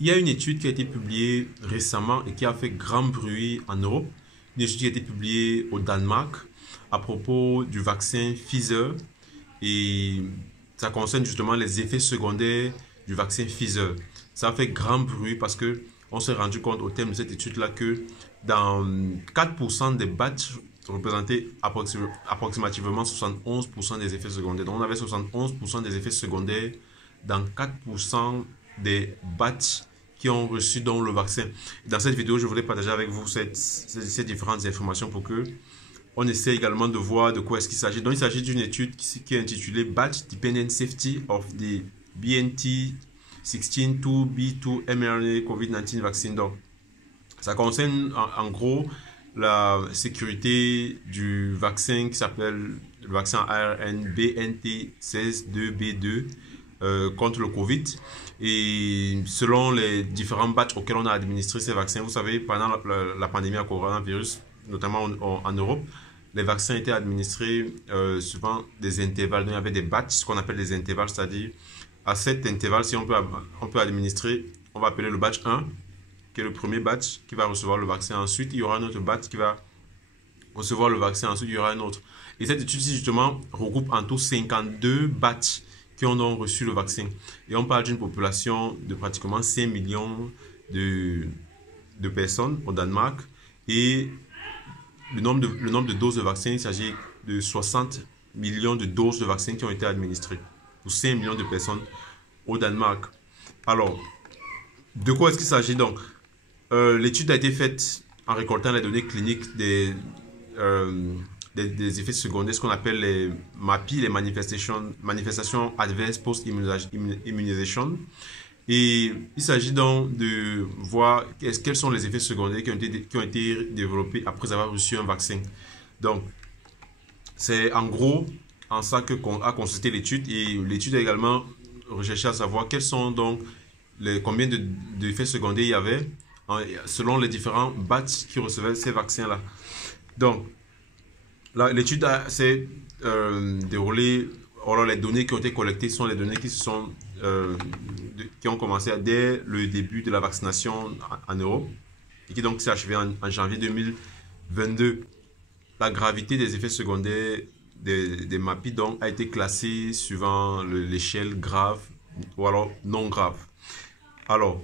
Il y a une étude qui a été publiée récemment et qui a fait grand bruit en Europe. Une étude qui a été publiée au Danemark à propos du vaccin Pfizer. Et ça concerne justement les effets secondaires du vaccin Pfizer. Ça a fait grand bruit parce que on s'est rendu compte au terme de cette étude-là que dans 4% des batchs représentaient approximativement 71% des effets secondaires. Donc on avait 71% des effets secondaires dans 4% des batchs qui ont reçu donc le vaccin. Dans cette vidéo, je voulais partager avec vous ces différentes informations pour que on essaie également de voir de quoi est-ce qu'il s'agit. Donc, il s'agit d'une étude qui est intitulée Batch Dependent Safety of the BNT16-2B2 mRNA COVID-19 Vaccine. Donc, ça concerne en gros la sécurité du vaccin qui s'appelle le vaccin ARN BNT162B2 contre le Covid. Et selon les différents batchs auxquels on a administré ces vaccins, vous savez, pendant la pandémie à coronavirus, notamment en Europe, les vaccins étaient administrés suivant des intervalles. Donc, il y avait des batchs, ce qu'on appelle des intervalles, c'est-à-dire à cet intervalle, si on peut administrer, on va appeler le batch 1, qui est le premier batch qui va recevoir le vaccin. Ensuite, il y aura un autre batch qui va recevoir le vaccin. Ensuite, il y aura un autre. Et cette étude-ci, justement, regroupe en tout 52 batchs qui ont reçu le vaccin. Et on parle d'une population de pratiquement 5 millions de personnes au Danemark. Et le nombre de doses de vaccin, il s'agit de 60 millions de doses de vaccins qui ont été administrées pour 5 millions de personnes au Danemark. Alors, de quoi est-ce qu'il s'agit donc? L'étude a été faite en récoltant les données cliniques des effets secondaires, ce qu'on appelle les MAPI, les manifestations adverses post-immunisation. Et il s'agit donc de voir quels sont les effets secondaires qui ont été développés après avoir reçu un vaccin. Donc, c'est en gros en ça qu'on a consulté l'étude. Et l'étude a également recherché à savoir quels sont donc combien d'effets secondaires il y avait selon les différents batchs qui recevaient ces vaccins-là. Donc, l'étude s'est déroulée. Alors, les données qui ont été collectées sont les données qui ont commencé dès le début de la vaccination en Europe et qui donc s'est achevée en janvier 2022. La gravité des effets secondaires des MAPI donc a été classée suivant l'échelle grave ou alors non grave. Alors,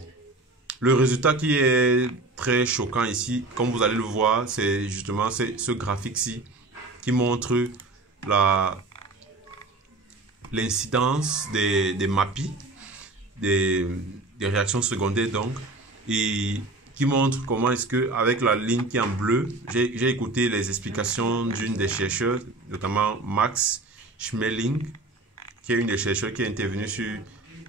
le résultat qui est très choquant ici, comme vous allez le voir, c'est justement ce graphique-ci qui montre l'incidence des MAPI, des réactions secondaires donc, et qui montre comment est-ce que, avec la ligne qui est en bleu, j'ai écouté les explications d'une des chercheurs, notamment Max Schmeling, qui est une des chercheurs qui est intervenue sur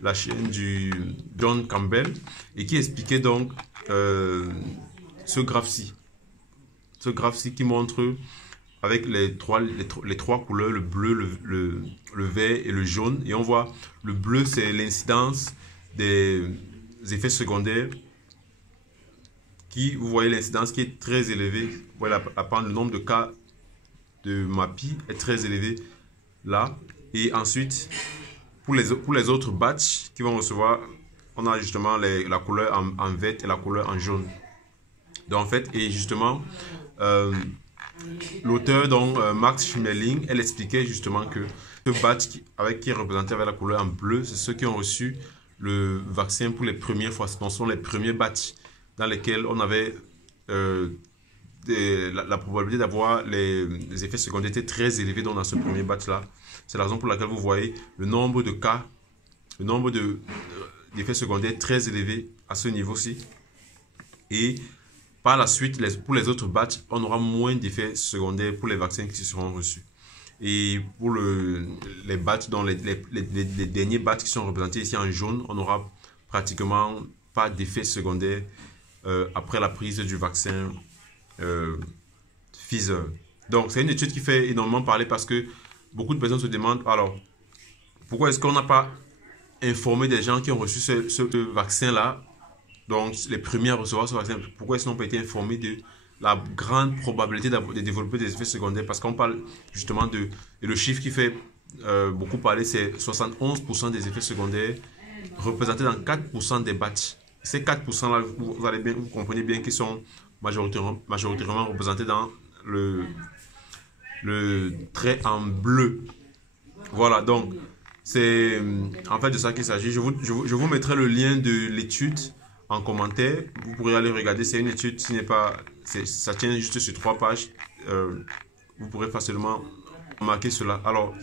la chaîne du John Campbell, et qui expliquait donc ce graphe-ci. Ce graphe-ci qui montre avec les trois couleurs, le bleu, le vert et le jaune. Et on voit, le bleu, c'est l'incidence des effets secondaires. Vous voyez l'incidence qui est très élevée. Voilà, le nombre de cas de MAPI est très élevé là. Et ensuite, pour les autres batchs qui vont recevoir, on a justement la couleur en vert et la couleur en jaune. Donc en fait, et justement, l'auteur, donc Max Schmeling, elle expliquait justement que ce batch qui est représenté avec la couleur en bleu, c'est ceux qui ont reçu le vaccin pour les premières fois. Ce sont les premiers batchs dans lesquels on avait la probabilité d'avoir les effets secondaires était très élevée dans ce premier batch-là. C'est la raison pour laquelle vous voyez le nombre de cas, le nombre d'effets secondaires très élevé à ce niveau-ci. Et par la suite, pour les autres batchs, on aura moins d'effets secondaires pour les vaccins qui seront reçus. Et pour les batchs, dans les derniers batchs qui sont représentés ici en jaune, on n'aura pratiquement pas d'effets secondaires après la prise du vaccin Pfizer. Donc, c'est une étude qui fait énormément parler parce que beaucoup de personnes se demandent, alors, pourquoi est-ce qu'on n'a pas informé des gens qui ont reçu ce vaccin-là, donc les premiers à recevoir ce vaccin, pourquoi est-ce qu'ils n'ont pas été informés de la grande probabilité de développer des effets secondaires? Parce qu'on parle justement et le chiffre qui fait beaucoup parler, c'est 71% des effets secondaires représentés dans 4% des batchs. ces 4% là, vous comprenez bien qu'ils sont majoritairement représentés dans le trait en bleu. Voilà, donc c'est en fait de ça qu'il s'agit. Je vous mettrai le lien de l'étude en commentaire. Vous pourrez aller regarder. C'est une étude qui n'est pas... Ça tient juste sur 3 pages. Vous pourrez facilement remarquer cela. Alors,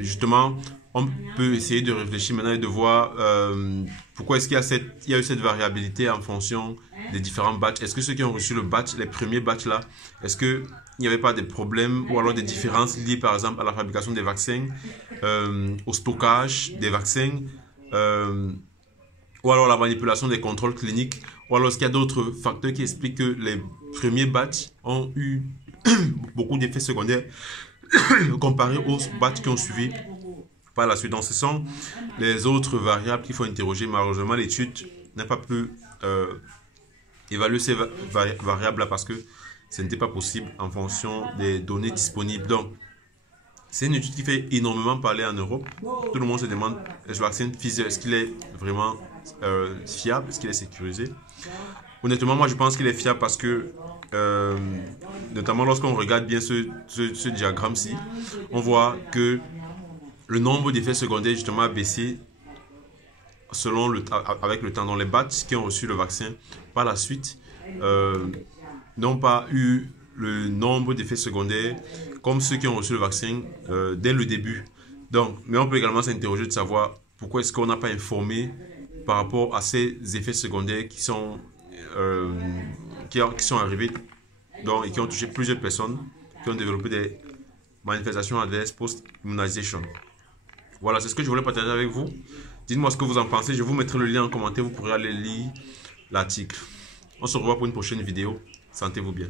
justement, on peut essayer de réfléchir maintenant et de voir pourquoi est-ce qu'il y a eu cette variabilité en fonction des différents batchs. Est-ce que ceux qui ont reçu le batch, les premiers batchs là, est-ce qu'il n'y avait pas des problèmes ou alors des différences liées par exemple à la fabrication des vaccins, au stockage des vaccins, ou alors la manipulation des contrôles cliniques, ou alors est-ce qu'il y a d'autres facteurs qui expliquent que les premiers batchs ont eu beaucoup d'effets secondaires comparé aux batchs qui ont suivi par la suite. Donc, ce sont les autres variables qu'il faut interroger. Malheureusement, l'étude n'a pas pu évaluer ces variables-là parce que ce n'était pas possible en fonction des données disponibles. Donc, c'est une étude qui fait énormément parler en Europe. Tout le monde se demande, le vaccin Pfizer, est-ce qu'il est vraiment fiable? Est-ce qu'il est sécurisé? Honnêtement, moi, je pense qu'il est fiable parce que notamment lorsqu'on regarde bien ce diagramme-ci, on voit que le nombre d'effets secondaires justement a baissé avec le temps. Dans les batchs qui ont reçu le vaccin par la suite n'ont pas eu le nombre d'effets secondaires comme ceux qui ont reçu le vaccin dès le début. Donc, mais on peut également s'interroger de savoir pourquoi est-ce qu'on n'a pas informé par rapport à ces effets secondaires qui sont arrivés donc, et qui ont touché plusieurs personnes qui ont développé des manifestations adverses post-immunisation. Voilà, c'est ce que je voulais partager avec vous. Dites-moi ce que vous en pensez. Je vous mettrai le lien en commentaire. Vous pourrez aller lire l'article. On se revoit pour une prochaine vidéo. Sentez-vous bien.